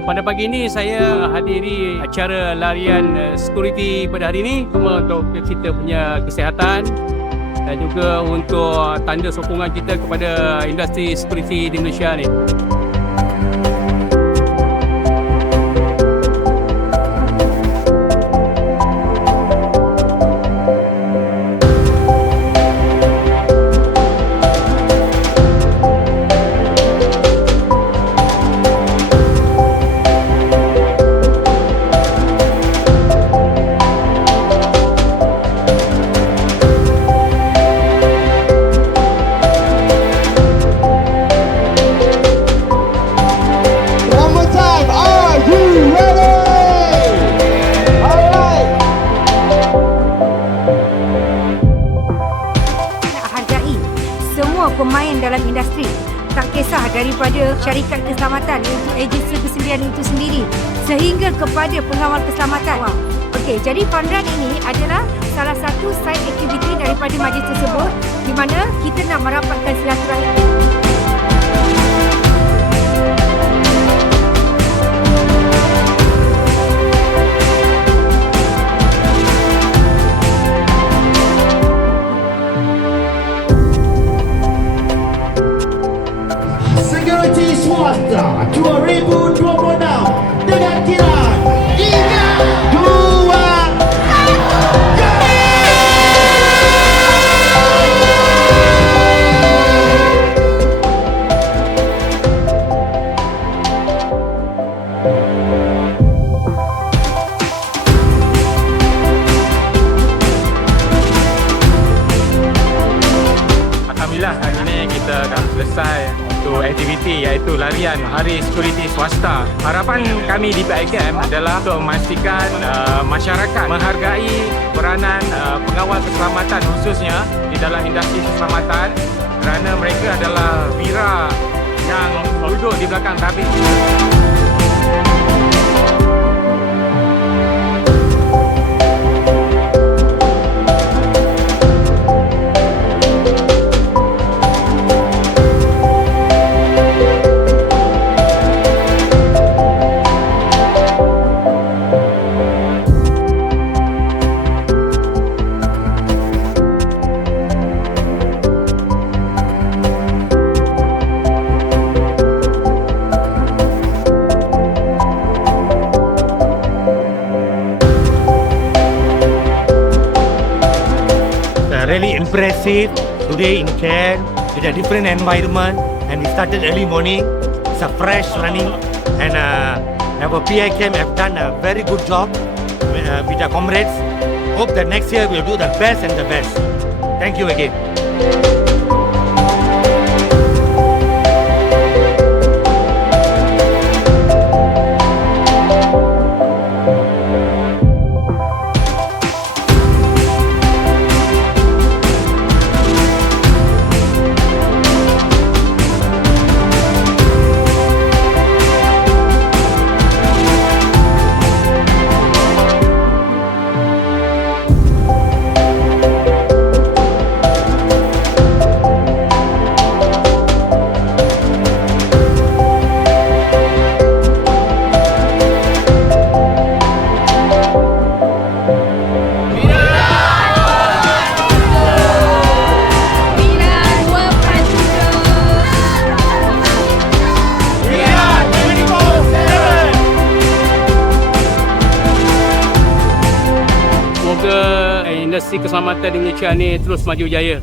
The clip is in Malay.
Pada pagi ini saya hadiri acara larian security pada hari ini, cuma untuk kita punya kesihatan dan juga untuk tanda sokongan kita kepada industri security di Malaysia ni. Semua pemain dalam industri, tak kisah daripada syarikat keselamatan iaitu agensi persendirian itu sendiri sehingga kepada pengawal keselamatan. Okey, jadi fun run ini adalah salah satu side activity daripada majlis tersebut di mana kita nak merapatkan silaturahim. Security Swasta 2026 dengan kiraan 3, 2, 1. Alhamdulillah, hari ini kita dah selesai untuk aktiviti iaitu larian Hari Security Swasta. Harapan kami di PIKM adalah untuk memastikan masyarakat menghargai peranan pengawal keselamatan khususnya di dalam industri keselamatan kerana mereka adalah wira yang duduk di belakang tabir. Really impressive today in KL with a different environment, and we started early morning. It's a fresh running, and our PIKM have done a very good job with our comrades. Hope that next year we'll do the best and the best. Thank you again. Semoga industri keselamatan di Malaysia ni terus maju jaya.